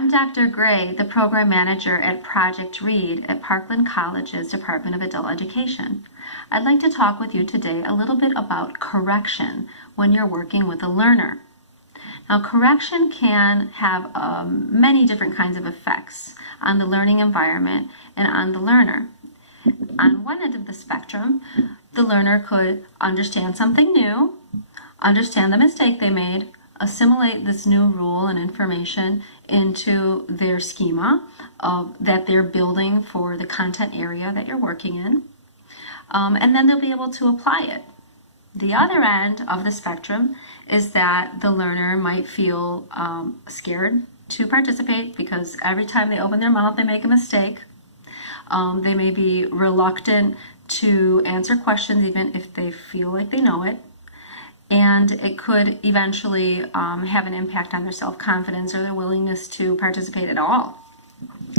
I'm Dr. Gray, the Program Manager at Project READ at Parkland College's Department of Adult Education. I'd like to talk with you today a little bit about correction when you're working with a learner. Now, correction can have many different kinds of effects on the learning environment and on the learner. On one end of the spectrum, the learner could understand something new, understand the mistake they made, assimilate this new rule and information into their schema that they're building for the content area that you're working in, and then they'll be able to apply it. The other end of the spectrum is that the learner might feel scared to participate because every time they open their mouth they make a mistake. They may be reluctant to answer questions even if they feel like they know it. And it could eventually have an impact on their self-confidence or their willingness to participate at all.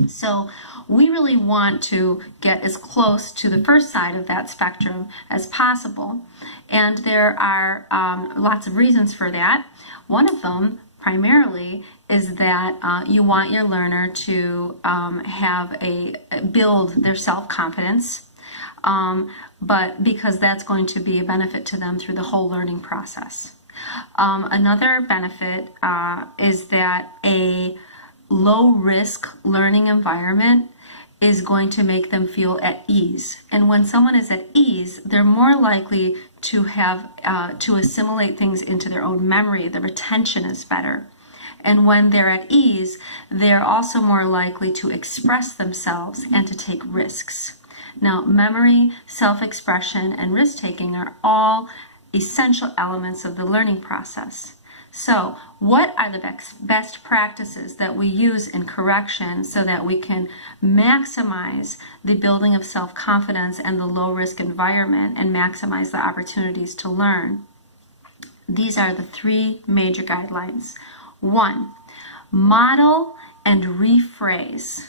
So we really want to get as close to the first side of that spectrum as possible. And there are lots of reasons for that. One of them, primarily, is that you want your learner to build their self-confidence. But because that's going to be a benefit to them through the whole learning process. Another benefit is that a low-risk learning environment is going to make them feel at ease. And when someone is at ease, they're more likely to have to assimilate things into their own memory. The retention is better. And when they're at ease, they're also more likely to express themselves and to take risks. Now, memory, self-expression, and risk-taking are all essential elements of the learning process. So, what are the best practices that we use in correction so that we can maximize the building of self-confidence and the low-risk environment and maximize the opportunities to learn? These are the three major guidelines. 1, model and rephrase.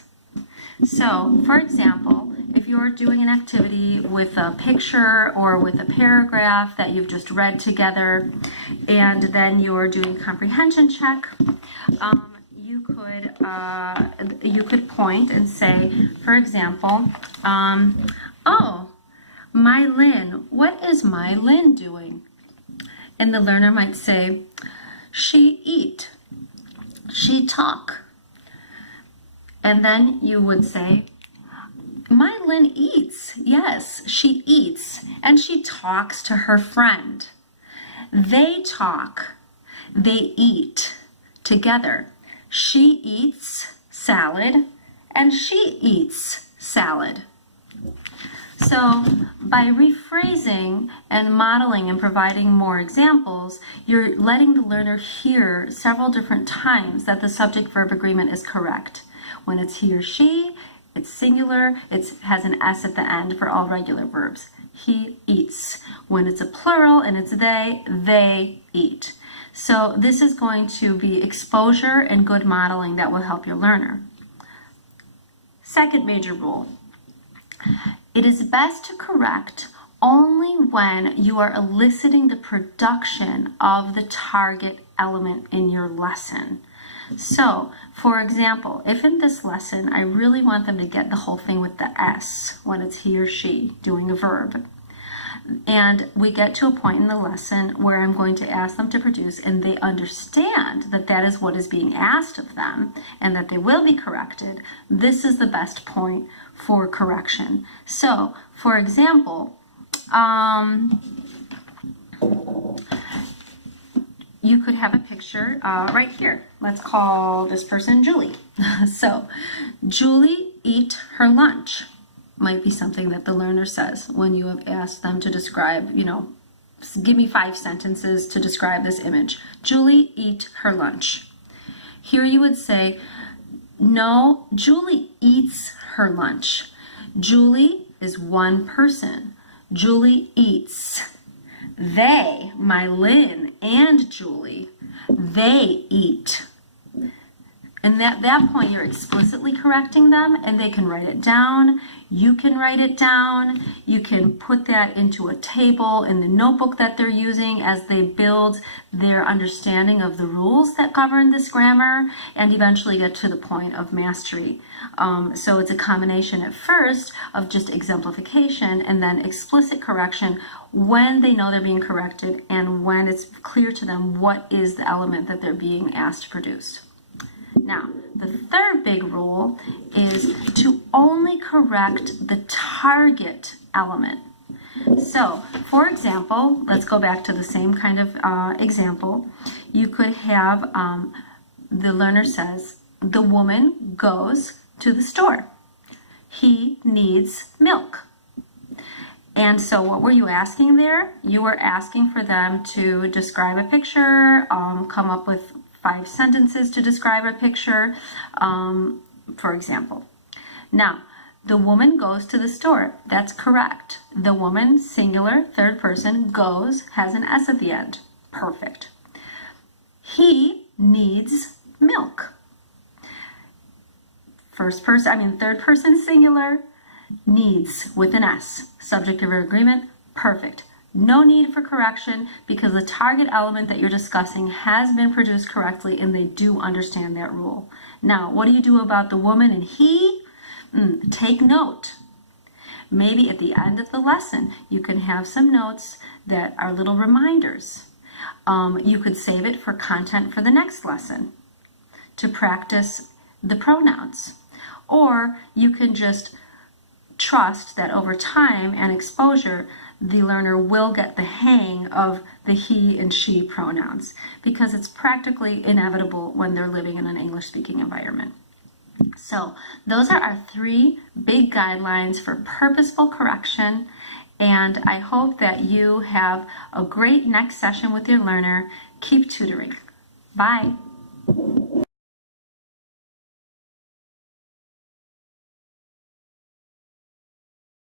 So, for example, if you're doing an activity with a picture or with a paragraph that you've just read together, and then you're doing comprehension check, you could point and say, for example, oh, my Lynn, what is my Lynn doing? And the learner might say, she eat, she talk. And then you would say, my Lynn eats. Yes, she eats. And she talks to her friend. They talk. They eat together. She eats salad and she eats salad. So by rephrasing and modeling and providing more examples, you're letting the learner hear several different times that the subject-verb agreement is correct. When it's he or she, it's singular, it has an S at the end for all regular verbs. He eats. When it's a plural and it's they eat. So this is going to be exposure and good modeling that will help your learner. Second major rule. It is best to correct only when you are eliciting the production of the target element in your lesson. So, for example, if in this lesson I really want them to get the whole thing with the S when it's he or she doing a verb, and we get to a point in the lesson where I'm going to ask them to produce and they understand that that is what is being asked of them and that they will be corrected, this is the best point for correction. So, for example, you could have a picture right here. Let's call this person Julie. So, Julie eat her lunch might be something that the learner says when you have asked them to describe, give me 5 sentences to describe this image. Julie eat her lunch. Here you would say, no, Julie eats her lunch. Julie is one person. Julie eats. They, my Lynn and Julie, they eat. And at that point, you're explicitly correcting them, and they can write it down. You can write it down. You can put that into a table in the notebook that they're using as they build their understanding of the rules that govern this grammar and eventually get to the point of mastery. So it's a combination at first of just exemplification and then explicit correction when they know they're being corrected and when it's clear to them what is the element that they're being asked to produce. Now, the third big rule is to only correct the target element. So, for example, let's go back to the same kind of example. You could have the learner says, the woman goes to the store. He needs milk. And so what were you asking there? You were asking for them to describe a picture, come up with 5 sentences to describe a picture, for example. Now, the woman goes to the store. That's correct. The woman, singular, third person, goes, has an S at the end. Perfect. He needs milk. Third person, singular, needs with an S. Subject of agreement, perfect. No need for correction because the target element that you're discussing has been produced correctly and they do understand that rule. Now, what do you do about the woman and he? Take note. Maybe at the end of the lesson, you can have some notes that are little reminders. You could save it for content for the next lesson to practice the pronouns. Or you can just trust that over time and exposure, the learner will get the hang of the he and she pronouns because it's practically inevitable when they're living in an English-speaking environment. So those are our 3 big guidelines for purposeful correction, and I hope that you have a great next session with your learner. Keep tutoring. Bye.